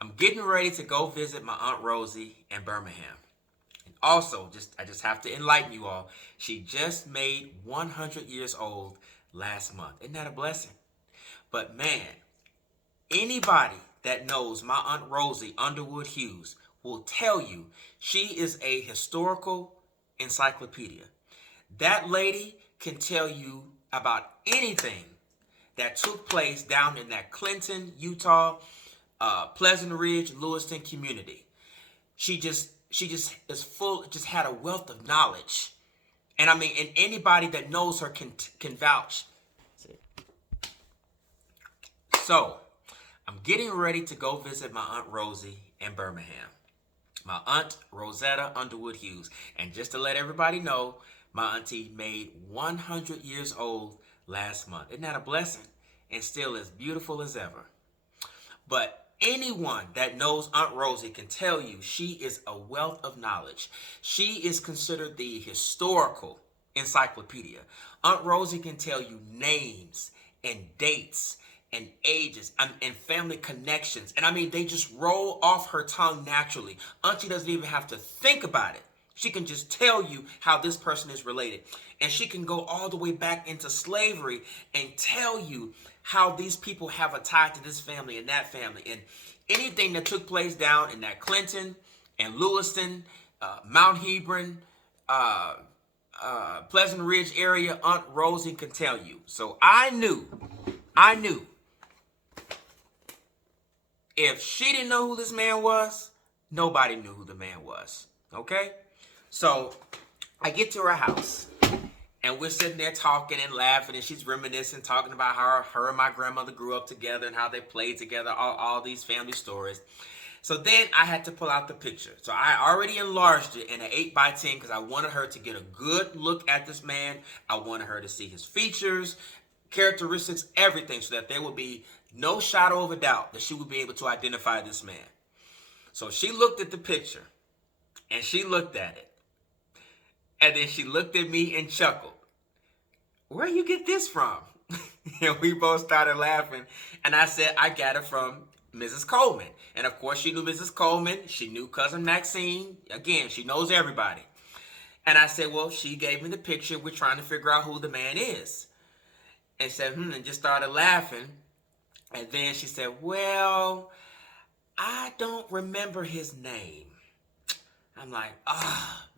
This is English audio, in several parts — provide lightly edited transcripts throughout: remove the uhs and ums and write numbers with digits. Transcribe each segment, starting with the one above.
I'm getting ready to go visit my Aunt Rosie in Birmingham. And also, I just have to enlighten you all. She just made 100 years old last month. Isn't that a blessing? But man, anybody that knows my Aunt Rosie Underwood Hughes will tell you she is a historical encyclopedia. That lady can tell you about anything that took place down in that Clinton, Utah, Pleasant Ridge, Lewiston community. She just is full, just had a wealth of knowledge. And I mean, and anybody that knows her can vouch. So, I'm getting ready to go visit my Aunt Rosie in Birmingham. My Aunt Rosetta Underwood Hughes. And just to let everybody know, my auntie made 100 years old last month. Isn't that a blessing? And still as beautiful as ever. But anyone that knows Aunt Rosie can tell you she is a wealth of knowledge. She is considered the historical encyclopedia. Aunt Rosie can tell you names and dates and ages and family connections. And I mean, they just roll off her tongue naturally. Auntie doesn't even have to think about it. She can just tell you how this person is related. And she can go all the way back into slavery and tell you how these people have a tie to this family and that family. And anything that took place down in that Clinton and Lewiston, Mount Hebron, Pleasant Ridge area, Aunt Rosie can tell you. So I knew if she didn't know who this man was, nobody knew who the man was. Okay? So I get to her house and we're sitting there talking and laughing, and she's reminiscing, talking about how her and my grandmother grew up together and how they played together, all these family stories. So then I had to pull out the picture. So I already enlarged it in an 8x10 because I wanted her to get a good look at this man. I wanted her to see his features, characteristics, everything, so that there would be no shadow of a doubt that she would be able to identify this man. So she looked at the picture and she looked at it. And then she looked at me and chuckled. Where you get this from? And we both started laughing. And I said, I got it from Mrs. Coleman. And of course, she knew Mrs. Coleman. She knew Cousin Maxine. Again, she knows everybody. And I said, well, she gave me the picture. We're trying to figure out who the man is. And said, and just started laughing. And then she said, well, I don't remember his name. I'm like,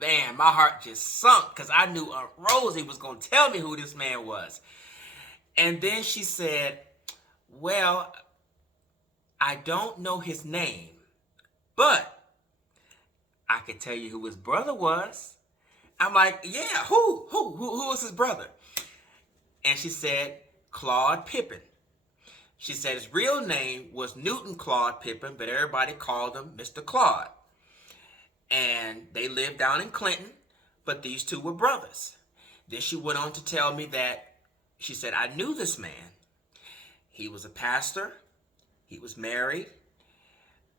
man, my heart just sunk because I knew Aunt Rosie was going to tell me who this man was. And then she said, well, I don't know his name, but I can tell you who his brother was. I'm like, yeah, who was his brother? And she said, Claude Pippin. She said his real name was Newton Claude Pippin, but everybody called him Mr. Claude. And they lived down in Clinton, but these two were brothers. Then she went on to tell me that, she said, I knew this man. He was a pastor. He was married.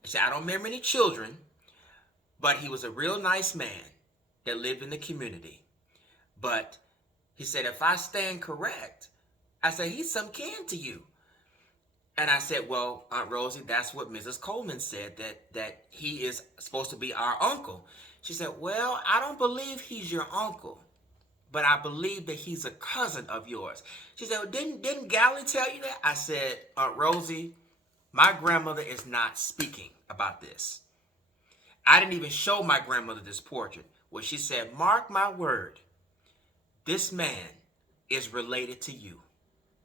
She said, I don't remember any children, but he was a real nice man that lived in the community. But he said, if I stand correct, I said, he's some kin to you. And I said, well, Aunt Rosie, that's what Mrs. Coleman said, that he is supposed to be our uncle. She said, well, I don't believe he's your uncle, but I believe that he's a cousin of yours. She said, well, didn't Gally tell you that? I said, Aunt Rosie, my grandmother is not speaking about this. I didn't even show my grandmother this portrait. Well, she said, mark my word, this man is related to you.